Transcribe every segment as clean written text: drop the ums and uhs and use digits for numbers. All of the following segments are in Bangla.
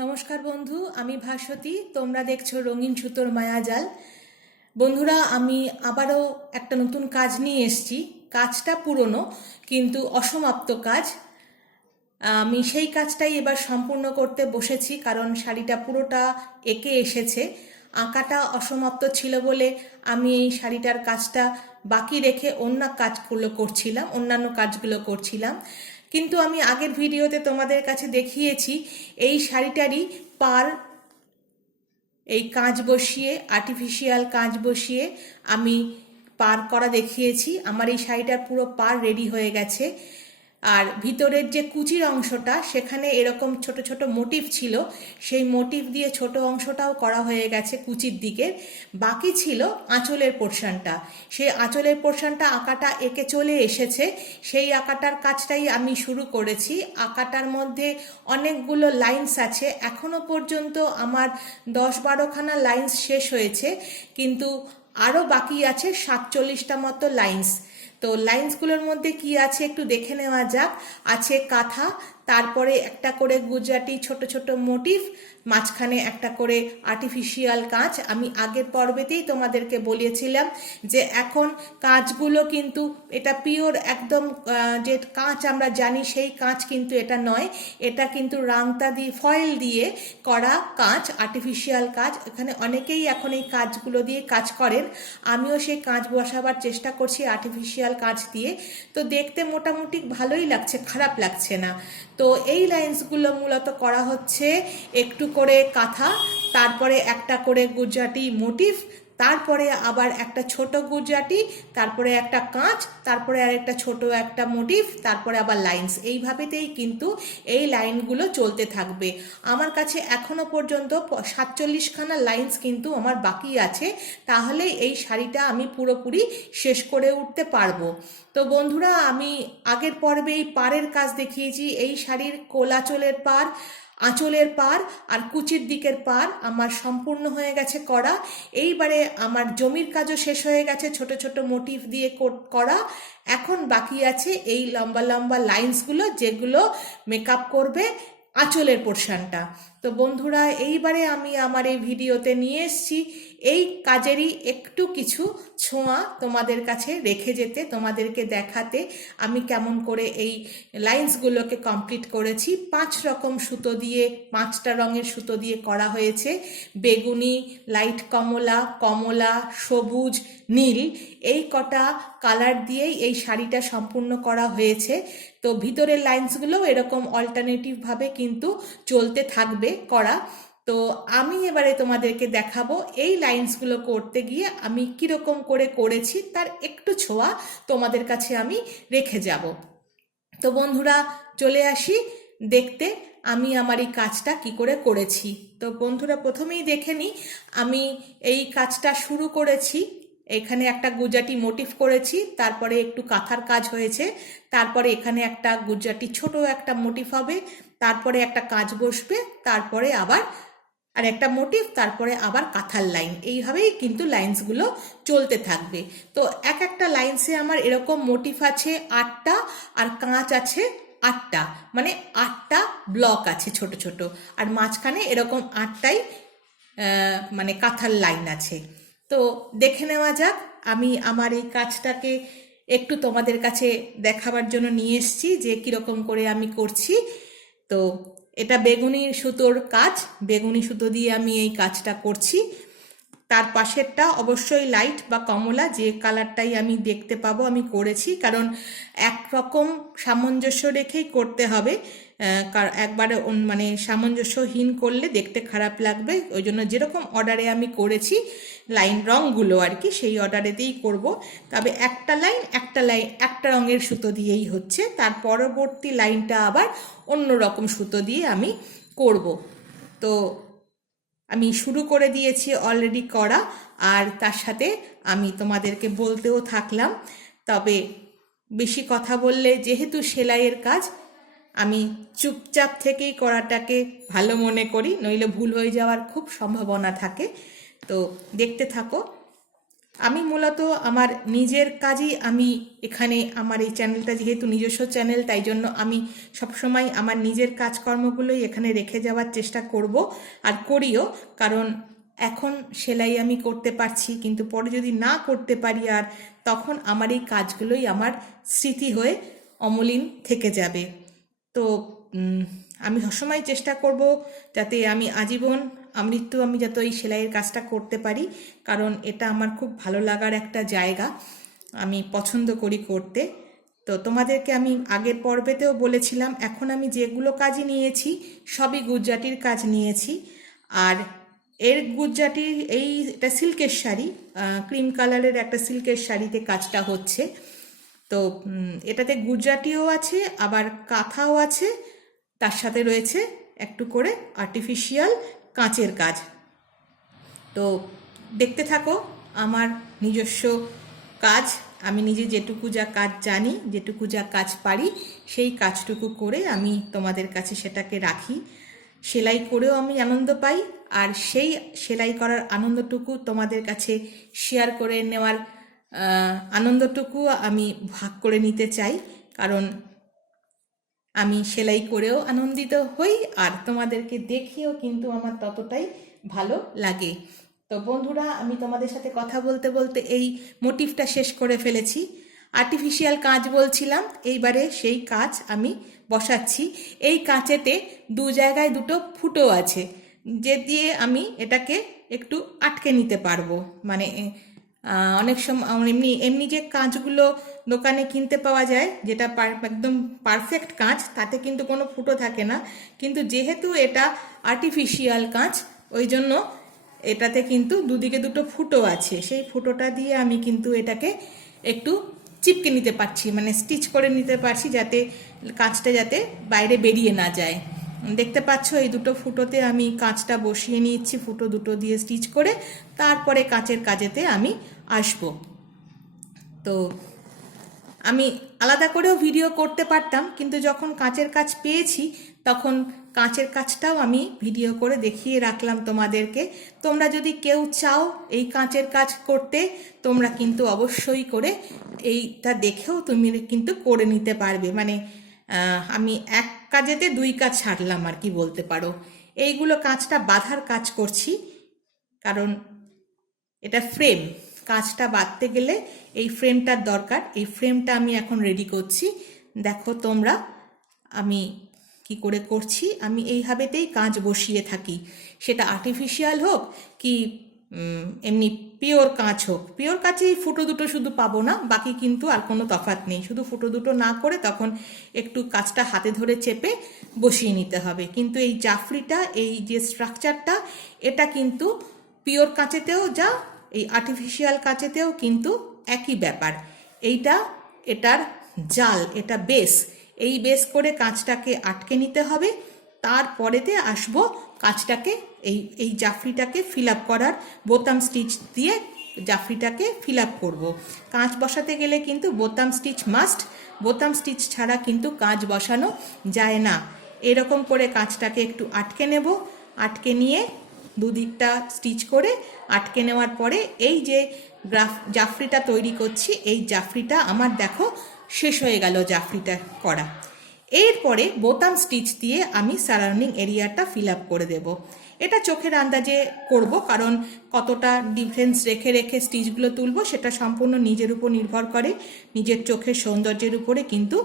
নমস্কার বন্ধু, আমি ভাস্বতী। তোমরা দেখছো রঙিন সুতোর মায়াজাল। বন্ধুরা, আমি আবারও একটা নতুন কাজ নিয়ে এসেছি। কাজটা পুরনো কিন্তু অসমাপ্ত কাজ। আমি সেই কাজটাই এবার সম্পূর্ণ করতে বসেছি, কারণ শাড়িটা পুরোটা এঁকে এসেছে। আঁকাটা অসমাপ্ত ছিল বলে আমি এই শাড়িটার কাজটা বাকি রেখে অন্যান্য কাজগুলো করছিলাম। কিন্তু আমি আগের ভিডিওতে তোমাদের কাছে দেখিয়েছি এই শাড়িটারই পার, এই কাঁচ বসিয়ে, আর্টিফিশিয়াল কাঁচ বসিয়ে আমি পার করা দেখিয়েছি। আমার এই শাড়িটার পুরো পার রেডি হয়ে গেছে। আর ভিতরের যে কুচির অংশটা, সেখানে এরকম ছোট ছোট মোটিভ ছিল, সেই মোটিভ দিয়ে ছোট অংশটাও করা হয়ে গেছে কুচির দিকে। বাকি ছিল আঁচলের পোর্শনটা। সেই আঁচলের পোর্শনটা আঁকাটা এঁকে চলে এসেছে। সেই আঁকাটার কাজটাই আমি শুরু করেছি। আঁকাটার মধ্যে অনেকগুলো লাইন্স আছে। এখনো পর্যন্ত আমার 10-12খানা লাইন্স শেষ হয়েছে, কিন্তু আরও বাকি আছে 47টা মতো লাইন্স। তো লাইন্সগুলোর মধ্যে কি আছে একটু দেখে নেওয়া যাক। আছে কাঁথা, তারপরে একটা করে গুজরাটি ছোট ছোট মোটিভ, মাঝখানে একটা করে আর্টিফিশিয়াল কাঁচ। আমি আগের পর্বেতেই তোমাদেরকে বলেছিলাম যে এখন কাঁচগুলো কিন্তু এটা পিওর একদম যে কাঁচ আমরা জানি সেই কাঁচ কিন্তু এটা নয়। এটা কিন্তু রাংতা দিয়ে, ফয়েল দিয়ে করা কাঁচ, আর্টিফিশিয়াল কাঁচ। এখানে অনেকেই এখন এই কাঁচগুলো দিয়ে কাজ করেন। আমিও সেই কাঁচ বসাবার চেষ্টা করছি আর্টিফিশিয়াল কাঁচ দিয়ে। তো দেখতে মোটামুটি ভালোই লাগছে, খারাপ লাগছে না। তো এই লাইন্সগুলো মূলত করা হচ্ছে একটু করে কাঁথা, তারপরে একটা করে গুজরাটি মোটিভ, তারপরে আবার একটা ছোট গুজরাটি, তারপরে একটা কাঁচ, তারপরে আর একটা ছোট একটা মোটিভ, তারপরে আবার লাইন্স। এইভাবেতেই কিন্তু এই লাইনগুলো চলতে থাকবে। আমার কাছে এখনো পর্যন্ত 47খানা লাইন্স কিন্তু আমার বাকি আছে। তাহলে এই শাড়িটা আমি পুরোপুরি শেষ করে উঠতে পারবো। তো বন্ধুরা, আমি আগের পর্বে এই পাড়ের কাজ দেখিয়েছি। এই শাড়ির কোলাচলের পাড়, আঁচলের পাড় আর কুচির দিকের পাড় আমার সম্পূর্ণ হয়ে গেছে করা। এইবারে আমার জমির কাজও শেষ হয়ে গেছে ছোট ছোট মোটিভ দিয়ে করা। এখন বাকি আছে এই লম্বা লম্বা লাইন্সগুলো, যেগুলো মেকআপ করবে আঁচলের পোর্শনটা। তো বন্ধুরা, এইবারে আমি আমার এই ভিডিওতে নিয়ে এসেছি এই কাজেরই একটু কিছু ছোঁয়া তোমাদের কাছে রেখে যেতে, তোমাদেরকে দেখাতে আমি কেমন করে এই লাইন্সগুলোকে কমপ্লিট করেছি। 5 রকম সুতো দিয়ে, 5টা রঙের সুতো দিয়ে করা হয়েছে। বেগুনি, লাইট কমলা, কমলা, সবুজ, নীল, এই কটা কালার দিয়েই এই শাড়িটা সম্পূর্ণ করা হয়েছে। তো ভিতরের লাইন্সগুলো এরকম অল্টারনেটিভভাবে কিন্তু চলতে থাকবে করা। তো আমি এবারে তোমাদেরকে দেখাবো এই লাইন্সগুলো করতে গিয়ে আমি কীরকম করে করেছি, তার একটু ছোঁয়া তোমাদের কাছে আমি রেখে যাব। তো বন্ধুরা, চলে আসি দেখতে আমি আমার এই কাজটা কি করে করেছি। তো বন্ধুরা, প্রথমেই দেখে নিই আমি এই কাজটা শুরু করেছি। এখানে একটা গুজরাটি মোটিভ করেছি, তারপরে একটু কাঁথার কাজ হয়েছে, তারপরে এখানে একটা গুজরাটি ছোট একটা মোটিভ হবে, তারপরে একটা কাজ বসবে, তারপরে আবার আর একটা মোটিভ, তারপরে আবার কাঁথার লাইন। এইভাবেই কিন্তু লাইন্সগুলো চলতে থাকবে। তো এক একটা লাইন্সে আমার এরকম মোটিভ আছে 8টা, আর কাঁচ আছে 8টা, মানে 8টা ব্লক আছে ছোট ছোট, আর মাঝখানে এরকম 8টাই মানে কাঁথার লাইন আছে। তো দেখে নেওয়া যাক। আমি আমার এই কাজটাকে একটু তোমাদের কাছে দেখাবার জন্য নিয়ে এসেছি যে কীরকম করে আমি করছি। তো এটা বেগুনি সুতোর কাজ, বেগুনি সুতো দিয়ে আমি এই কাজটা করছি। তার পাশেরটা অবশ্যই লাইট বা কমলা, যে কালারটাই আমি দেখতে পাবো আমি করেছি, কারণ একরকম সামঞ্জস্য রেখেই করতে হবে। একবারে মানে সামঞ্জস্যহীন করলে দেখতে খারাপ লাগবে। ওই জন্য যেরকম অর্ডারে আমি করেছি লাইন রঙগুলো আর কি, সেই অর্ডারেতেই করব। তবে একটা লাইন একটা রঙের সুতো দিয়েই হচ্ছে, তার পরবর্তী লাইনটা আবার অন্য রকম সুতো দিয়ে আমি করব। তো আমি শুরু করে দিয়েছি অলরেডি করা, আর তার সাথে আমি তোমাদেরকে বলতেও থাকলাম। তবে বেশি কথা বললে, যেহেতু সেলাইয়ের কাজ, আমি চুপচাপ থেকেই করাটাকে ভালো মনে করি, নইলে ভুল হয়ে যাওয়ার খুব সম্ভাবনা থাকে। তো দেখতে থাকো। আমি মূলত আমার নিজের কাজই আমি এখানে, আমার এই চ্যানেলটা যেহেতু নিজস্ব চ্যানেল, তাই জন্য আমি সবসময় আমার নিজের কাজকর্মগুলোই এখানে রেখে যাওয়ার চেষ্টা করব আর করিও। কারণ এখন সেলাই আমি করতে পারছি, কিন্তু পরে যদি না করতে পারি আর তখন আমার এই কাজগুলোই আমার স্মৃতি হয়ে অমলিন থেকে যাবে। তো আমি সবসময় চেষ্টা করব যাতে আমি আজীবন আমৃত্যু আমি যাতে এই সেলাইয়ের কাজটা করতে পারি, কারণ এটা আমার খুব ভালো লাগার একটা জায়গা, আমি পছন্দ করি করতে। তো তোমাদেরকে আমি আগের পর্বেতেও বলেছিলাম, এখন আমি যেগুলো কাজই নিয়েছি সবই গুজরাটির কাজ নিয়েছি। আর এর গুজরাটির এটা সিল্কের শাড়ি, ক্রিম কালারের একটা সিল্কের শাড়িতে কাজটা হচ্ছে। তো এটাতে গুজরাটিও আছে, আবার কাঁথাও আছে, তার সাথে রয়েছে একটু করে আর্টিফিশিয়াল কাঁচের কাজ। তো দেখতে থাকো আমার নিজস্ব কাজ, আমি নিজে যেটুকু যা কাজ জানি, যেটুকু যা কাজ পারি, সেই কাজটুকু করে আমি তোমাদের কাছে সেটাকে রাখি। সেলাই করেও আমি আনন্দ পাই, আর সেই সেলাই করার আনন্দটুকু তোমাদের কাছে শেয়ার করে নেওয়ার আনন্দটুকু আমি ভাগ করে নিতে চাই। কারণ আমি সেলাই করেও আনন্দিত হই, আর তোমাদেরকে দেখিয়েও কিন্তু আমার ততটাই ভালো লাগে। তো বন্ধুরা, আমি তোমাদের সাথে কথা বলতে বলতে এই মোটিভটা শেষ করে ফেলেছি। আর্টিফিশিয়াল কাঁচ বলছিলাম, এইবারে সেই কাঁচ আমি বসাচ্ছি। এই কাঁচেতে দু জায়গায় দুটো ফুটো আছে, যে দিয়ে আমি এটাকে একটু আটকে নিতে পারবো। মানে অনেক সময় এমনি এমনি যে কাঁচগুলো দোকানে কিনতে পাওয়া যায়, যেটা একদম পারফেক্ট কাঁচ, তাতে কিন্তু কোনো ফুটো থাকে না। কিন্তু যেহেতু এটা আর্টিফিশিয়াল কাঁচ, ওই জন্য এটাতে কিন্তু দুদিকে দুটো ফুটো আছে। সেই ফুটোটা দিয়ে আমি কিন্তু এটাকে একটু চিপকে নিতে পারছি, মানে স্টিচ করে নিতে পারছি, যাতে কাঁচটা যাতে বাইরে বেরিয়ে না যায়। দেখতে পাচ্ছ এই দুটো ফুটোতে আমি কাঁচটা বসিয়ে নিচ্ছি, ফুটো দুটো দিয়ে স্টিচ করে, তারপরে কাঁচের কাজেতে আমি আসব। তো আমি আলাদা করেও ভিডিও করতে পারতাম, কিন্তু যখন কাঁচের কাজ পেয়েছি তখন কাঁচের কাজটাও আমি ভিডিও করে দেখিয়ে রাখলাম তোমাদেরকে। তোমরা যদি কেউ চাও এই কাঁচের কাজ করতে, তোমরা কিন্তু অবশ্যই করে এইটা দেখেও তুমি কিন্তু করে নিতে পারবে। মানে আমি এক কাজেতে দুই কাজ ছাড়লাম আর কি বলতে পারো। এইগুলো কাঁচটা বাঁধার কাজ করছি, কারণ এটা ফ্রেম, কাঁচটা বাঁধতে গেলে এই ফ্রেমটার দরকার। এই ফ্রেমটা আমি এখন রেডি করছি। দেখো তোমরা আমি কি করে করছি। আমি এইভাবেতেই কাঁচ বসিয়ে থাকি, সেটা আর্টিফিশিয়াল হোক কি এমনি পিওর কাঁচ হোক। পিওর কাঁচেই ফুটো দুটো শুধু পাবো না, বাকি কিন্তু আর কোনো তফাৎ নেই। শুধু ফুটো দুটো না করে তখন একটু কাঁচটা হাতে ধরে চেপে বসিয়ে নিতে হবে। কিন্তু এই জাফরিটা, এই যে স্ট্রাকচারটা, এটা কিন্তু পিওর কাঁচেতেও যা, এই আর্টিফিশিয়াল কাঁচেতেও কিন্তু একই ব্যাপার। এইটা এটার জাল, এটা বেস। এই বেস করে কাঁচটাকে আটকে নিতে হবে, তারপরেতে আসবো কাঁচটাকে এই জাফরিটাকে ফিল আপ করার, বোতাম স্টিচ দিয়ে জাফরিটাকে ফিল আপ করবো। কাঁচ বসাতে গেলে কিন্তু বোতাম স্টিচ মাস্ট, বোতাম স্টিচ ছাড়া কিন্তু কাঁচ বসানো যায় না। এরকম করে কাঁচটাকে একটু আটকে নেব, আটকে নিয়ে দুদিকটা স্টিচ করে আটকে নেওয়ার পরে এই যে জাফরিটা তৈরি করছি, এই জাফরিটা আমার দেখো শেষ হয়ে গেল জাফরিটা করা। এরপরে বোতাম স্টিচ দিয়ে আমি সারাউন্ডিং এরিয়াটা ফিল আপ করে দেব। এটা চোখের আন্দাজে করব, কারণ কতটা ডিফারেন্স রেখে রেখে স্টিচগুলো তুলবো সেটা সম্পূর্ণ নিজের উপর নির্ভর করে, নিজের চোখের সৌন্দর্যের উপরে কিন্তু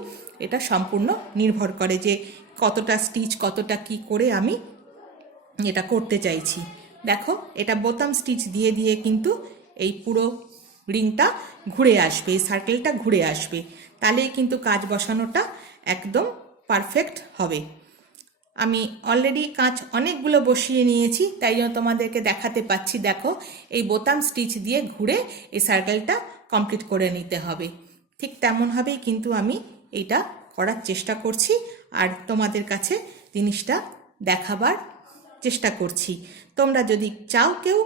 এটা সম্পূর্ণ নির্ভর করে যে কতটা স্টিচ, কতটা কি করে আমি এটা করতে চাইছি। দেখো এটা বোতাম স্টিচ দিয়ে দিয়ে কিন্তু এই পুরো রিংটা ঘুরে আসবে, এই সার্কেলটা ঘুরে আসবে, তাহলেই কিন্তু কাজ বসানোটা একদম পারফেক্ট হবে। আমি অলরেডি কাঁচ অনেকগুলো বসিয়ে নিয়েছি, তাই জন্য তোমাদেরকে দেখাতে পাচ্ছি। দেখো এই বোতাম স্টিচ দিয়ে ঘুরে এই সার্কেলটা কমপ্লিট করে নিতে হবে। ঠিক তেমনভাবেই কিন্তু আমি এইটা করার চেষ্টা করছি, আর তোমাদের কাছে জিনিসটা দেখাবার চেষ্টা করছি। তোমরা যদি চাও কেউ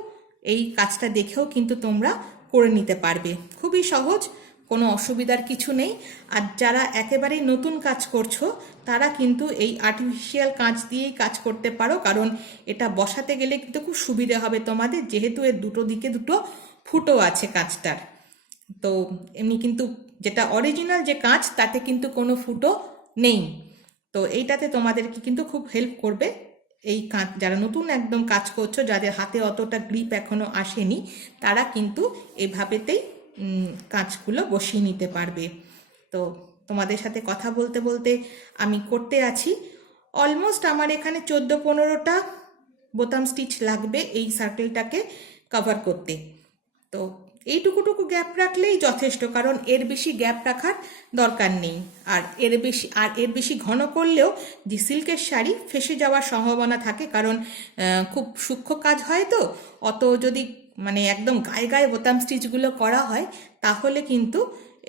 এই কাজটা দেখেও কিন্তু তোমরা করে নিতে পারবে, খুবই সহজ, কোনো অসুবিধার কিছু নেই। আর যারা একেবারেই নতুন কাজ করছো তারা কিন্তু এই আর্টিফিশিয়াল কাঁচ দিয়েই কাজ করতে পারো, কারণ এটা বসাতে গেলে কিন্তু খুব সুবিধা হবে তোমাদের, যেহেতু এর দুটো দিকে দুটো ফুটো আছে কাঁচটার। তো এমনি কিন্তু যেটা অরিজিনাল যে কাঁচ তাতে কিন্তু কোনো ফুটো নেই। তো এইটাতে তোমাদেরকে কিন্তু খুব হেল্প করবে। এই কাঁচ যারা নতুন একদম কাজ করছো, যাদের হাতে অতটা গ্রিপ এখনো আসেনি, তারা কিন্তু এভাবেতেই কাঁচগুলো বসিয়ে নিতে পারবে। তো তোমাদের সাথে কথা বলতে বলতে আমি করতে আছি। অলমোস্ট আমার এখানে 14-15টা বোতাম স্টিচ লাগবে এই সার্কেলটাকে কভার করতে। তো এইটুকুটুকু গ্যাপ রাখলেই যথেষ্ট, কারণ এর বেশি গ্যাপ রাখার দরকার নেই। আর এর বেশি ঘন করলেও যে সিল্কের শাড়ি ফেঁসে যাওয়ার সম্ভাবনা থাকে, কারণ খুব সূক্ষ্ম কাজ হয়। তো অত যদি মানে একদম গায়ে গায়ে বোতাম স্টিচগুলো করা হয়, তাহলে কিন্তু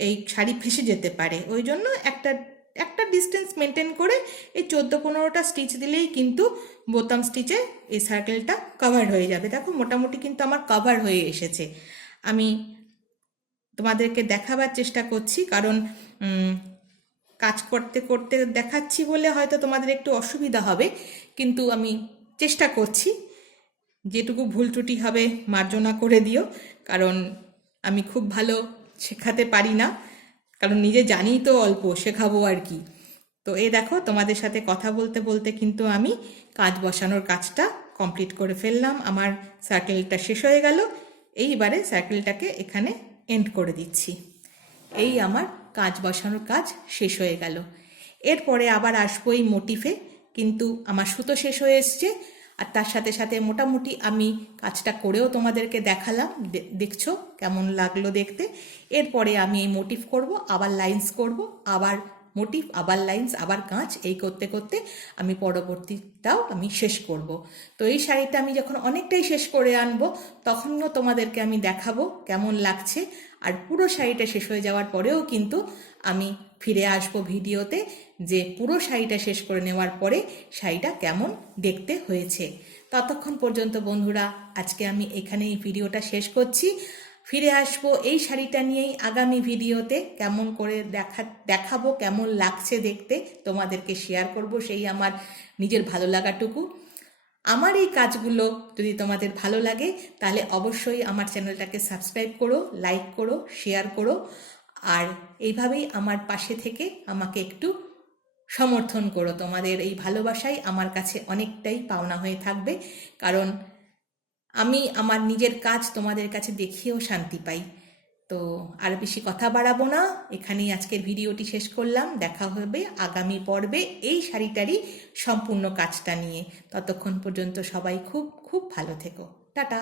এই শাড়ি ফেঁসে যেতে পারে। ওই জন্য একটা একটা ডিস্টেন্স মেনটেন করে এই 14-15টা স্টিচ দিলেই কিন্তু বোতাম স্টিচে এই সার্কেলটা কভার হয়ে যাবে। দেখো মোটামুটি কিন্তু আমার কভার হয়ে এসেছে। আমি তোমাদেরকে দেখাবার চেষ্টা করছি, কারণ কাজ করতে করতে দেখাচ্ছি বলে হয়তো তোমাদের একটু অসুবিধা হবে, কিন্তু আমি চেষ্টা করছি। যেটুকু ভুল ত্রুটি হবে মার্জনা করে দিও, কারণ আমি খুব ভালো শেখাতে পারি না, কারণ নিজে জানি তো অল্প, শেখাবো আর কি। তো এই দেখো তোমাদের সাথে কথা বলতে বলতে কিন্তু আমি কাজ বসানোর কাজটা কমপ্লিট করে ফেললাম। আমার সার্কেলটা শেষ হয়ে গেল। এইবারে সার্কেলটাকে এখানে এন্ড করে দিচ্ছি। এই আমার কাজ বসানোর কাজ শেষ হয়ে গেল। এরপরে আবার আসবো এই মোটিফে, কিন্তু আমার সুতো শেষ হয়ে এসছে। আর তার সাথে সাথে মোটামুটি আমি কাজটা করেও তোমাদেরকে দেখালাম, দেখছো কেমন লাগলো দেখতে। এরপরে আমি এই মোটিফ করব, আবার লাইন্স করব, আবার মোটিফ, আবার লাইন্স, আবার কাঁচ, এই করতে করতে আমি পরবর্তীটাও আমি শেষ করব। তো এই শাড়িটা আমি যখন অনেকটাই শেষ করে আনবো, তখনও তোমাদেরকে আমি দেখাবো কেমন লাগছে। আর পুরো শাড়িটা শেষ হয়ে যাওয়ার পরেও কিন্তু আমি ফিরে আসবো ভিডিওতে, যে পুরো শাড়িটা শেষ করে নেওয়ার পরে শাড়িটা কেমন দেখতে হয়েছে। ততক্ষণ পর্যন্ত বন্ধুরা, আজকে আমি এখানে এই ভিডিওটা শেষ করছি। ফিরে আসবো এই শাড়িটা নিয়েই আগামী ভিডিওতে। কেমন করে দেখাবো, কেমন লাগছে দেখতে, তোমাদেরকে শেয়ার করব সেই আমার নিজের ভালো লাগাটুকু। আমার এই কাজগুলো যদি তোমাদের ভালো লাগে, তাহলে অবশ্যই আমার চ্যানেলটাকে সাবস্ক্রাইব করো, লাইক করো, শেয়ার করো। আর এইভাবেই আমার পাশে থেকে আমাকে একটু সমর্থন করো। তোমাদের এই ভালোবাসাই আমার কাছে অনেকটাই পাওনা হয়ে থাকবে, কারণ আমি আমার নিজের কাজ তোমাদের কাছে দেখিয়েও শান্তি পাই। তো আর বেশি কথা বাড়াবো না, এখানেই আজকের ভিডিওটি শেষ করলাম। দেখা হবে আগামী পর্বে এই শাড়িটারই সম্পূর্ণ কাজটা নিয়ে। ততক্ষণ পর্যন্ত সবাই খুব খুব ভালো থেকো। টাটা।